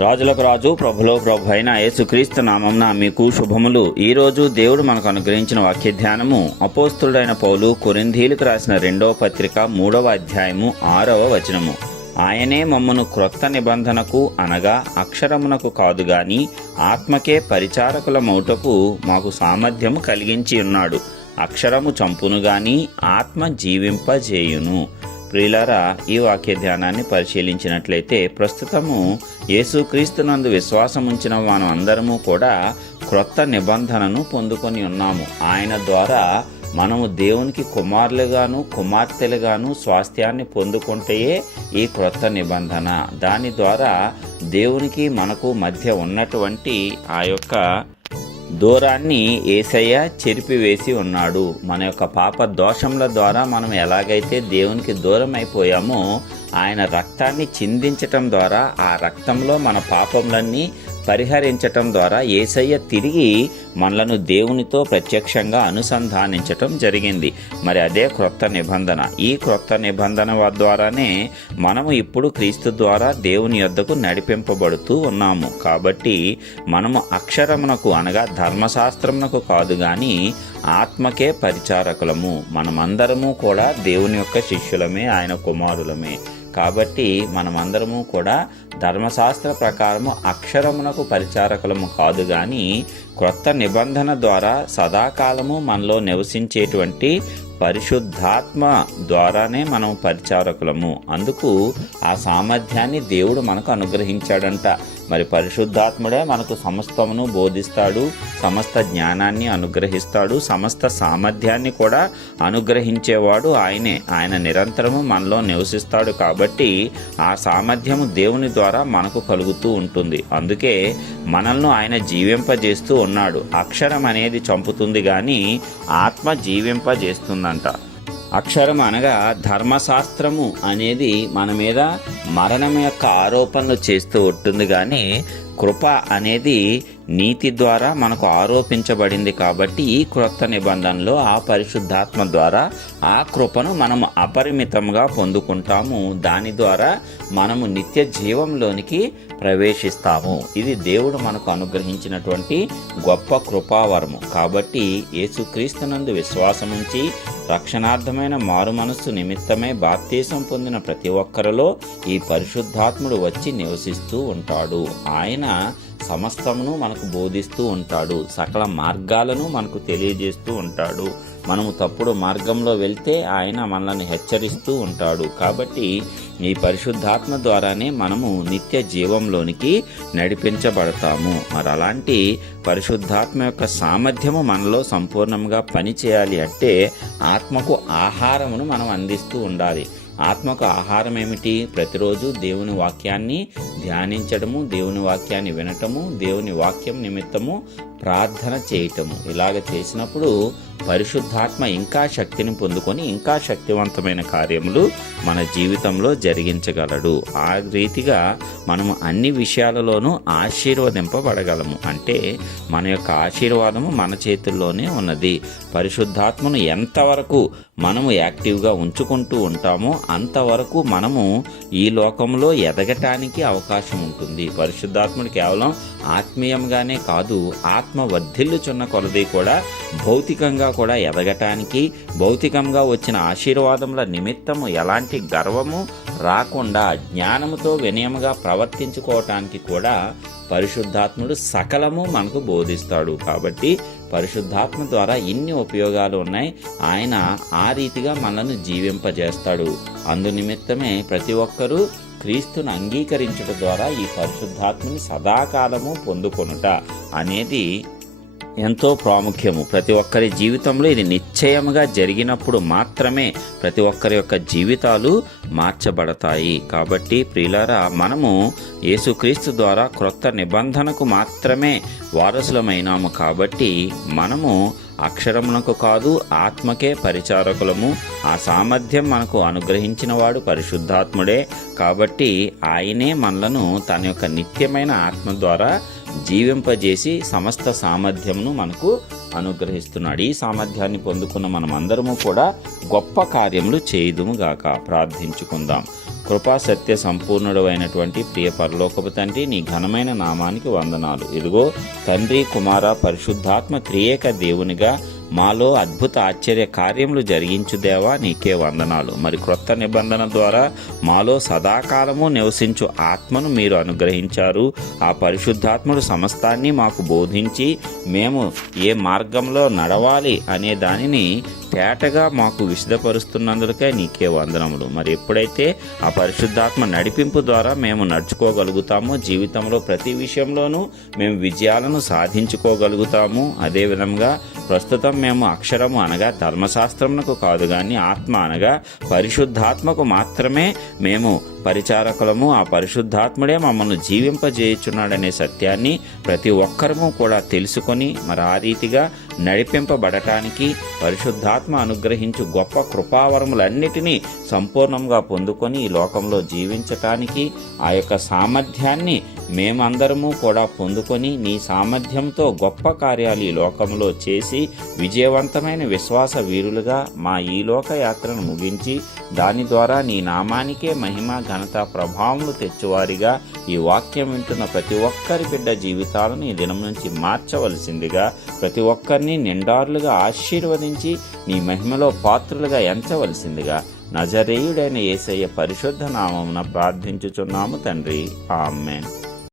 రాజులకు రాజు ప్రభులో ప్రభు అయిన యేసుక్రీస్తు నామంన మీకు శుభములు. ఈరోజు దేవుడు మనకు అనుగ్రహించిన వాక్య ధ్యానము అపోస్తుడైన పౌలు కొరింధీలకు రాసిన రెండవ పత్రిక మూడవ అధ్యాయము ఆరవ వచనము. ఆయనే మమ్మను క్రొత్త నిబంధనకు అనగా అక్షరమునకు కాదు గాని ఆత్మకే పరిచారకుల మౌటకు మాకు సామర్థ్యము కలిగించి ఉన్నాడు. అక్షరము చంపును గాని ఆత్మ జీవింపజేయును. ప్రియులారా ఈ వాక్య ధ్యానాన్ని పరిశీలించినట్లయితే ప్రస్తుతము యేసుక్రీస్తునందు విశ్వాసం ఉంచిన మనం అందరము కూడా క్రొత్త నిబంధనను పొందుకొని ఉన్నాము. ఆయన ద్వారా మనము దేవునికి కుమారులుగాను కుమార్తెలుగాను స్వాస్థ్యాన్ని పొందుకుంటేయే ఈ క్రొత్త నిబంధన. దాని ద్వారా దేవునికి మనకు మధ్య ఉన్నటువంటి ఆ యొక్క దూరాన్ని ఏసయ్య చెరిపివేసి ఉన్నాడు. మన యొక్క పాప దోషముల ద్వారా మనం ఎలాగైతే దేవునికి దూరం అయిపోయామో ఆయన రక్తాన్ని చిందించటం ద్వారా ఆ రక్తంలో మన పాపములన్నీ పరిహరించటం ద్వారా ఏసయ్య తిరిగి మనలను దేవునితో ప్రత్యక్షంగా అనుసంధానించటం జరిగింది. మరి అదే క్రొత్త నిబంధన. ఈ క్రొత్త నిబంధన ద్వారానే మనము ఇప్పుడు క్రీస్తు ద్వారా దేవుని యొద్దకు నడిపింపబడుతూ ఉన్నాము. కాబట్టి మనము అక్షరమునకు అనగా ధర్మశాస్త్రమునకు కాదు కానీ ఆత్మకే పరిచారకులము. మనమందరము కూడా దేవుని యొక్క శిష్యులమే ఆయన కుమారులమే. కాబట్టి మనమందరము కూడా ధర్మశాస్త్ర ప్రకారము అక్షరమునకు పరిచారకులము కాదు కానీ క్రొత్త నిబంధన ద్వారా సదాకాలము మనలో నివసించేటువంటి పరిశుద్ధాత్మ ద్వారానే మనం పరిచారకులము. అందుకు ఆ సామర్థ్యాన్ని దేవుడు మనకు అనుగ్రహించాడంట. మరి పరిశుద్ధాత్ముడే మనకు సమస్తమును బోధిస్తాడు సమస్త జ్ఞానాన్ని అనుగ్రహిస్తాడు సమస్త సామర్థ్యాన్ని కూడా అనుగ్రహించేవాడు ఆయనే. ఆయన నిరంతరము మనలో నివసిస్తాడు కాబట్టి ఆ సామర్థ్యము దేవుని ద్వారా మనకు కలుగుతూ ఉంటుంది. అందుకే మనల్ని ఆయన జీవింపజేస్తూ ఉన్నాడు. అక్షరం అనేది చంపుతుంది కానీ ఆత్మ జీవింపజేస్తుందంట. అక్షరం అనగా ధర్మశాస్త్రము అనేది మన మీద మరణం యొక్క ఆరోపణలు చేస్తూ ఉంటుంది కానీ కృప అనేది నీతి ద్వారా మనకు ఆరోపించబడింది కాబట్టి ఈ క్రొత్త నిబంధనలో ఆ పరిశుద్ధాత్మ ద్వారా ఆ కృపను మనము అపరిమితంగా పొందుకుంటాము. దాని ద్వారా మనము నిత్య జీవంలోనికి ప్రవేశిస్తాము. ఇది దేవుడు మనకు అనుగ్రహించినటువంటి గొప్ప కృపావరము. కాబట్టి యేసుక్రీస్తునందు విశ్వాసముంచి రక్షణార్థమైన మారు మనస్సు నిమిత్తమే బాప్తీసం పొందిన ప్రతి ఒక్కరిలో ఈ పరిశుద్ధాత్ముడు వచ్చి నివసిస్తూ ఉంటాడు. ఆయన సమస్తమును మనకు బోధిస్తూ ఉంటాడు. సకల మార్గాలను మనకు తెలియజేస్తూ ఉంటాడు. మనము తప్పుడు మార్గంలో వెళ్తే ఆయన మనల్ని హెచ్చరిస్తూ ఉంటాడు. కాబట్టి ఈ పరిశుద్ధాత్మ ద్వారానే మనము నిత్య జీవంలోనికి నడిపించబడతాము. మరి అలాంటి పరిశుద్ధాత్మ యొక్క సామర్థ్యము మనలో సంపూర్ణంగా పనిచేయాలి అంటే ఆత్మకు ఆహారమును మనం అందిస్తూ ఉండాలి. ఆత్మకు ఆహారం ఏమిటి? ప్రతిరోజు దేవుని వాక్యాన్ని ధ్యానించడము దేవుని వాక్యాన్ని వినటము దేవుని వాక్యం నిమిత్తము ప్రార్థన చేయటము. ఇలాగ చేసినప్పుడు పరిశుద్ధాత్మ ఇంకా శక్తిని పొందుకొని ఇంకా శక్తివంతమైన కార్యములు మన జీవితంలో జరిగించగలడు. ఆ రీతిగా మనము అన్ని విషయాలలోనూ ఆశీర్వదింపబడగలము. అంటే మన యొక్క ఆశీర్వాదము మన చేతుల్లోనే ఉన్నది. పరిశుద్ధాత్మను ఎంతవరకు మనము యాక్టివ్గా ఉంచుకుంటూ ఉంటామో అంతవరకు మనము ఈ లోకంలో ఎదగటానికి అవకాశం ఉంటుంది. పరిశుద్ధాత్ముడు కేవలం ఆత్మీయంగానే కాదు ఆత్మ ఆత్మ వర్ధిల్లుచున్న కొలది కూడా భౌతికంగా కూడా ఎదగటానికి భౌతికంగా వచ్చిన ఆశీర్వాదముల నిమిత్తము ఎలాంటి గర్వము రాకుండా జ్ఞానముతో వినయముగా ప్రవర్తించుకోవటానికి కూడా పరిశుద్ధాత్ముడు సకలము మనకు బోధిస్తాడు. కాబట్టి పరిశుద్ధాత్మ ద్వారా ఇన్ని ఉపయోగాలు ఉన్నాయి. ఆయన ఆ రీతిగా మనల్ని జీవింపజేస్తాడు. అందు నిమిత్తమే ప్రతి ఒక్కరూ క్రీస్తును అంగీకరించడం ద్వారా ఈ పరిశుద్ధాత్మని సదాకాలము పొందుకొనుట అనేది ఎంతో ప్రాముఖ్యము. ప్రతి ఒక్కరి జీవితంలో ఇది నిశ్చయముగా జరిగినప్పుడు మాత్రమే ప్రతి ఒక్కరి యొక్క జీవితాలు మార్చబడతాయి. కాబట్టి ప్రియులారా మనము యేసుక్రీస్తు ద్వారా క్రొత్త నిబంధనకు మాత్రమే వారసులమైనాము. కాబట్టి మనము అక్షరమునకు కాదు ఆత్మకే పరిచారకులము. ఆ సామర్థ్యం మనకు అనుగ్రహించిన వాడు పరిశుద్ధాత్ముడే. కాబట్టి ఆయనే మనలను తన యొక్క నిత్యమైన ఆత్మ ద్వారా జీవింపజేసి సమస్త సామర్థ్యంను మనకు అనుగ్రహిస్తున్నాడు. ఈ సామర్థ్యాన్ని పొందుకున్న మనం అందరము కూడా గొప్ప కార్యములు చేయుదుముగాక ప్రార్థించుకుందాం. కృపా సత్య సంపూర్ణుడు అయినటువంటి ప్రియ పరలోకపు తండ్రి నీ ఘనమైన నామానికి వందనాలు. ఇదిగో తండ్రి కుమార పరిశుద్ధాత్మ త్రియేక దేవునిగా మాలో అద్భుత ఆశ్చర్య కార్యములు జరిగించు దేవా నీకే వందనాలు. మరి క్రొత్త నిబంధన ద్వారా మాలో సదాకాలము నివసించు ఆత్మను మీరు అనుగ్రహించారు. ఆ పరిశుద్ధాత్ముడు సమస్తాన్ని మాకు బోధించి మేము ఏ మార్గంలో నడవాలి అనే దానిని తేటగా మాకు విశదపరుస్తున్నందుకే నీకే వందనములు. మరి ఎప్పుడైతే ఆ పరిశుద్ధాత్మ నడిపింపు ద్వారా మేము నడుచుకోగలుగుతామో జీవితంలో ప్రతి విషయంలోనూ మేము విజయాలను సాధించుకోగలుగుతాము. అదేవిధంగా ప్రస్తుతం మేము అక్షరము అనగా ధర్మశాస్త్రమునకు కాదు కానీ ఆత్మ అనగా పరిశుద్ధాత్మకు మాత్రమే మేము పరిచారకులము ఆ పరిశుద్ధాత్ముడే మమ్మల్ని జీవింపజేయుచున్నాడనే సత్యాన్ని ప్రతి ఒక్కరము కూడా తెలుసుకొని మరి ఆ రీతిగా నడిపింపబడటానికి పరిశుద్ధాత్మ అనుగ్రహించు గొప్ప కృపావరములన్నిటినీ సంపూర్ణంగా పొందుకొని ఈ లోకంలో జీవించటానికి ఆ యొక్క సామర్థ్యాన్ని మేమందరము కూడా పొందుకొని నీ సామర్థ్యంతో గొప్ప కార్యాలు ఈ లోకంలో చేసి విజయవంతమైన విశ్వాస వీరులుగా మా ఈ లోక యాత్రను ముగించి దాని ద్వారా నీ నామానికే మహిమ ఘనత ప్రభావములు తెచ్చువారిగా ఈ వాక్యం వింటున్న ప్రతి ఒక్కరి బిడ్డ జీవితాలను ఈ దినం నుంచి మార్చవలసిందిగా ప్రతి ఒక్కరిని నిండారులుగా ఆశీర్వదించి నీ మహిమలో పాత్రులుగా ఎంచవలసిందిగా నజరేయుడైన యేసయ్య పరిశుద్ధ నామమున ప్రార్థించుచున్నాము తండ్రి. ఆమెన్.